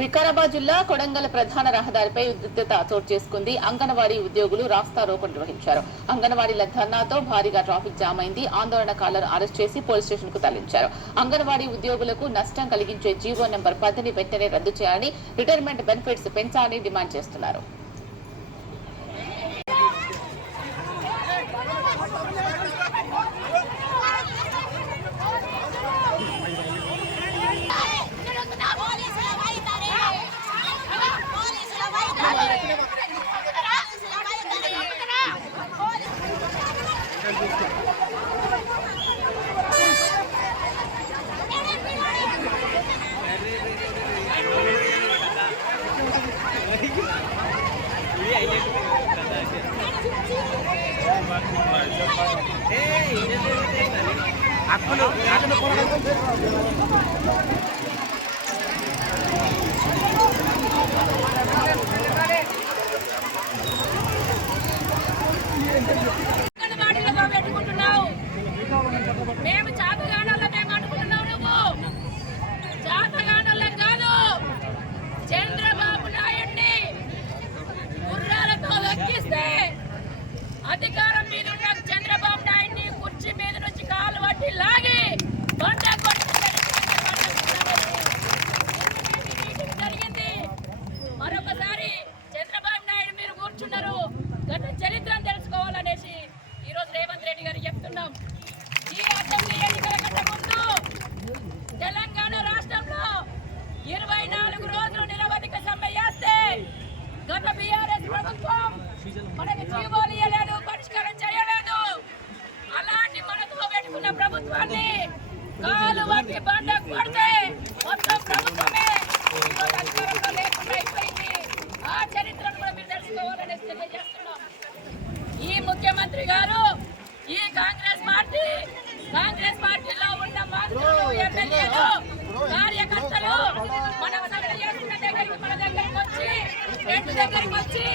వికారాబాద్ జిల్లా కొడంగల్ ప్రధాన రహదారిపై ఉద్రిక్తత చోటు చేసుకుంది. అంగన్వాడీ ఉద్యోగులు రాస్తారోకో నిర్వహించారు. అంగన్వాడీల ధర్నాతో భారీగా ట్రాఫిక్ జామ్ అయింది. ఆందోళనకారులను అరెస్ట్ చేసి పోలీస్ స్టేషన్కు తరలించారు. అంగన్వాడీ ఉద్యోగులకు నష్టం కలిగించే జీవో నెంబర్ పదిని వెంటనే రద్దు చేయాలని రిటైర్మెంట్ బెనిఫిట్స్ పెంచాలని డిమాండ్ చేస్తున్నారు. అంగన్వాడీలో అధికారం మీద ఉన్న చంద్రబాబు నాయుడిని కుర్చీ మీద నుంచి కాలు పట్టి లాగి బండ జరిగింది. మరొకసారి చంద్రబాబు నాయుడు మీరు కూర్చున్నారు. గత చరిత్రను తెలుసుకోవాలనేసి ఈరోజు రేవంత్ రెడ్డి గారు చెప్తున్నాం. ఈ అసెంబ్లీ ఎన్నికల కంటే ముందు తెలంగాణ రాష్ట్రంలో ఇరవై నాలుగు రోజులు నిరవధిక సమ్మె చేస్తే గత బీఆర్ఎస్ ప్రభుత్వం మనకి జీవోలు కాలు వంటి బండ ఆ చరిత్రను కూడా ఈ ముఖ్యమంత్రి గారు ఈ కాంగ్రెస్ పార్టీ కాంగ్రెస్ పార్టీలో ఉన్న మంత్రులు కార్యకర్తలు మనం సగలు మన దగ్గరికి వచ్చి దగ్గరికి వచ్చి